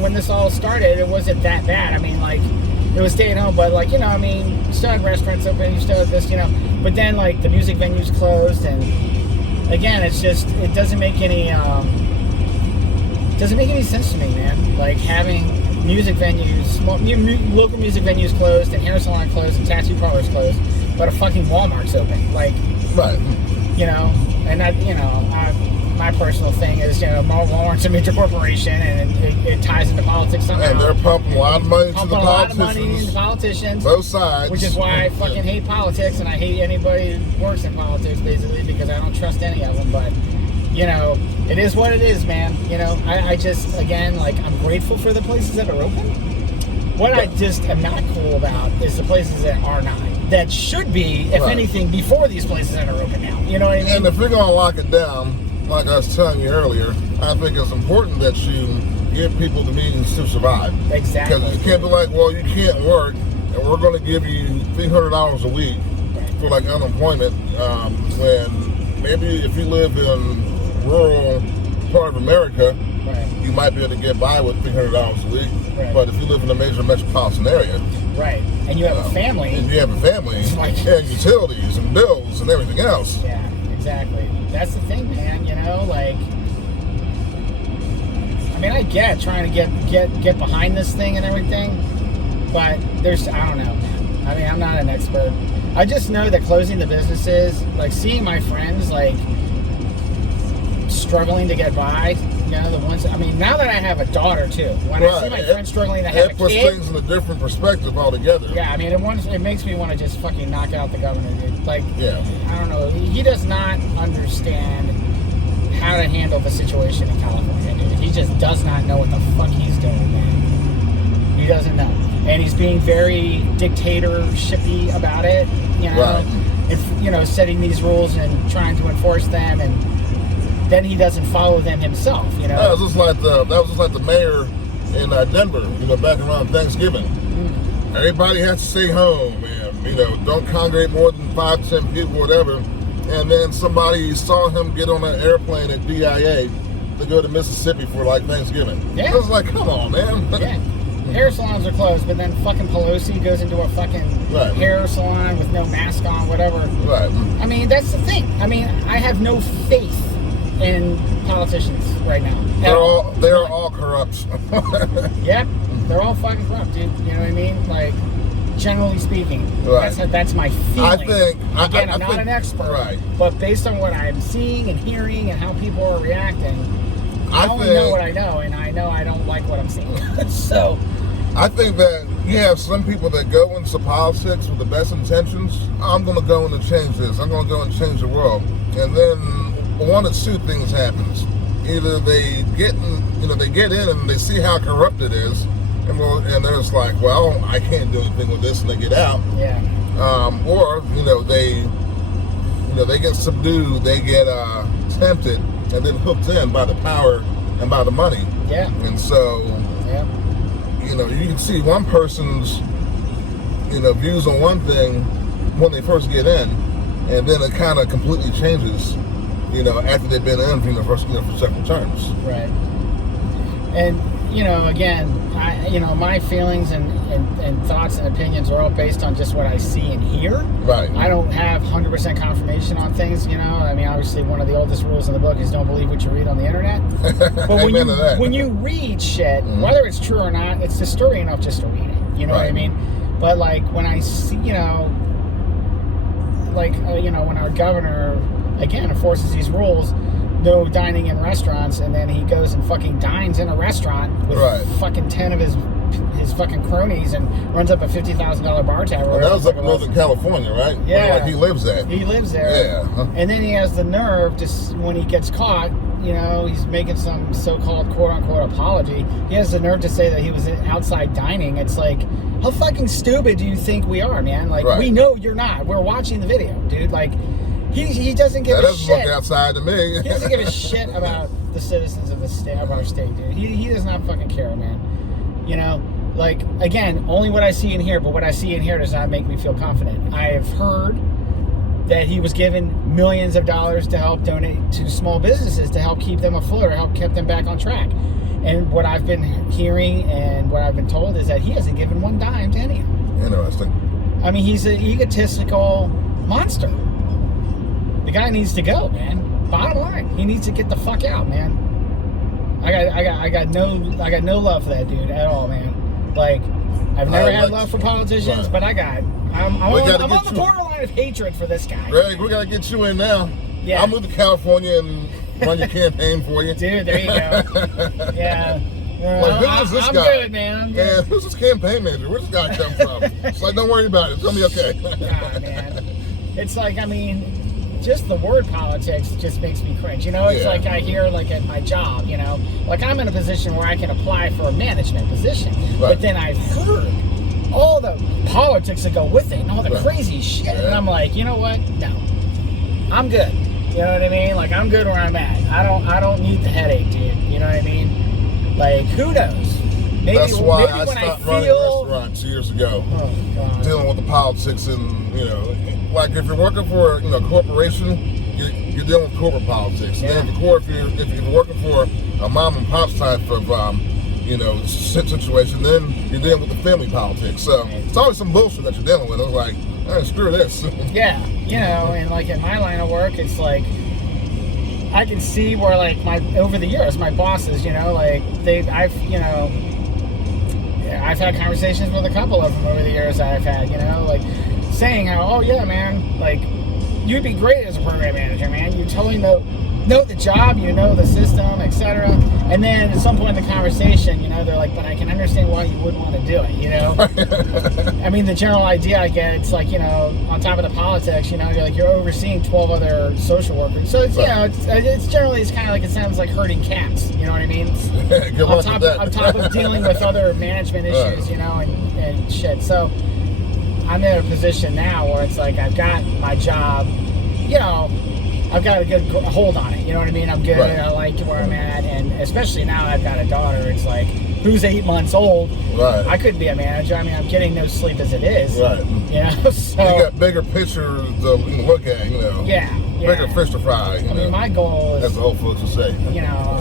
when this all started, it wasn't that bad. I mean, like, it was stay at home, but like, I mean, you still had restaurants open, you still had this, but then like the music venues closed, and again, it's just, it doesn't make any sense to me, man. Like having music venues, local music venues closed, and hair salon closed, and tattoo parlors closed, but a fucking Walmart's open. Like, right. And that, my personal thing is, Walmart's a major corporation, and it ties into politics somehow. And they're pumping a lot of money to the politicians. Both sides. Which is why I fucking hate politics, and I hate anybody who works in politics, basically, because I don't trust any of them. But, it is what it is, man. I just, again, like, I'm grateful for the places that are open. What I just am not cool about is the places that are not. That should be, if anything, before these places that are open now. You know what I mean? And if we're going to lock it down, like I was telling you earlier, I think it's important that you give people the means to survive. Exactly. Because you can't be like, well, you can't work, and we're going to give you $300 a week for like unemployment, when maybe if you live in rural part of America, you might be able to get by with $300 a week. Right. But if you live in a major metropolitan area, right, and you have a family, and and utilities and bills and everything else. Yeah, exactly. That's the thing, man. Like, I mean, I get trying to get behind this thing and everything, but I don't know, man. I mean, I'm not an expert. I just know that closing the businesses, like seeing my friends like struggling to get by. The ones. I mean, now that I have a daughter too, when I see my friends struggling to have a kid, it puts things in a different perspective altogether. Yeah, I mean, it makes me want to just fucking knock out the governor, dude. Like, I don't know, he does not understand how to handle the situation in California, dude. He just does not know what the fuck he's doing, man. He doesn't know, and he's being very dictatorshipy about it. And setting these rules and trying to enforce them, and then he doesn't follow them himself, That was just like the mayor in Denver, back around Thanksgiving. Everybody has to stay home, and don't congregate more than 5 to 10 people, whatever. And then somebody saw him get on an airplane at DIA to go to Mississippi for like Thanksgiving. Yeah. I was like, come on, man. Yeah. Hair salons are closed, but then fucking Pelosi goes into a fucking hair salon with no mask on, whatever. Right. I mean, that's the thing. I mean, I have no faith in politicians right now. They're all corrupt. Yep, they're all fucking corrupt, dude. You know what I mean? Like, generally speaking, that's my feeling. I'm not an expert, but based on what I'm seeing and hearing and how people are reacting, I only know what I know, and I know I don't like what I'm seeing. So, I think that you have some people that go into politics with the best intentions. I'm going to go in and change this. I'm going to go and change the world, and then one of two things happens. Either they get in and they see how corrupt it is, and they're just like, well, I can't do anything with this, and they get out. Yeah. Or they get subdued, they get tempted, and then hooked in by the power and by the money. Yeah. And so, you can see one person's views on one thing when they first get in, and then it kind of completely changes. After they've been in for several terms. Right. And, again, my feelings and thoughts and opinions are all based on just what I see and hear. Right. I don't have 100% confirmation on things, I mean, obviously one of the oldest rules in the book is don't believe what you read on the internet. But when you read shit, whether it's true or not, it's disturbing enough just to read it. You know what I mean? But, like, when I see, when our governor, again, enforces these rules, no dining in restaurants, and then he goes and fucking dines in a restaurant with fucking 10 of his fucking cronies and runs up a $50,000 bar tab. And that was up in Northern California, right? Yeah. Like he lives there. He lives there. Yeah. And then he has the nerve to, when he gets caught, he's making some so-called quote-unquote apology. He has the nerve to say that he was outside dining. It's like, how fucking stupid do you think we are, man? Like, we know you're not. We're watching the video, dude. Like, he doesn't give a shit. That doesn't look outside to me. He doesn't give a shit about the citizens of our state, dude. He does not fucking care, man. Like, again, only what I see and hear, but what I see and hear does not make me feel confident. I have heard that he was given millions of dollars to help donate to small businesses to help keep them afloat or help keep them back on track. And what I've been hearing and what I've been told is that he hasn't given one dime to any of them. Interesting. I mean, he's an egotistical monster. The guy needs to go, man. Bottom line, he needs to get the fuck out, man. I got no love for that dude at all, man. Like, I've never had love for politicians, but I'm on the borderline of hatred for this guy. Greg, we gotta get you in now. Yeah. I'll move to California and run your campaign for you. Dude, there you go. Yeah. Like, who is this I'm guy? Good, man. I'm good. Man, who's this campaign manager? Where's this guy come from? It's like, don't worry about it. It's gonna be okay. God, man. It's like, I mean, just the word politics just makes me cringe. You know, it's like I hear, like, at my job, you know, like I'm in a position where I can apply for a management position. Right. But then I've heard all the politics that go with it and all the crazy shit. Yeah. And I'm like, you know what? No. I'm good. You know what I mean? Like, I'm good where I'm at. I don't need the headache, dude. You know what I mean? Like, who knows? That's why I stopped running restaurants years ago. Oh, God. Dealing with the politics and, you know, like if you're working for, you know, a corporation, you're dealing with corporate politics. Yeah. And if you're working for a mom and pop type of, you know, situation, then you're dealing with the family politics. So it's always some bullshit that you're dealing with. I was like, hey, screw this. Yeah, you know, and like in my line of work, it's like I can see where like over the years, my bosses, you know, like I've had conversations with a couple of them over the years that I've had, you know, like saying how, oh yeah, man, like you'd be great as a program manager, man. You totally know the job, you know the system, etc. And then at some point in the conversation, you know, they're like, but I can understand why you wouldn't want to do it, you know? I mean, the general idea I get, it's like, you know, on top of the politics, you know, you're overseeing 12 other social workers. So, it's, you know, it's generally, it's kind of like, it sounds like herding cats, you know what I mean? On top of dealing with other management issues, you know, and shit. So, I'm in a position now where it's like, I've got my job, you know, I've got a good hold on it, you know what I mean? I'm good, I like where I'm at, and especially now I've got a daughter, it's like, who's 8 months old, I couldn't be a manager. I mean, I'm getting no sleep as it is, you know, so... You got bigger pictures to look at, you know. Yeah. Bigger fish to fry, you know. I mean, my goal is... That's the old folks will say. You know...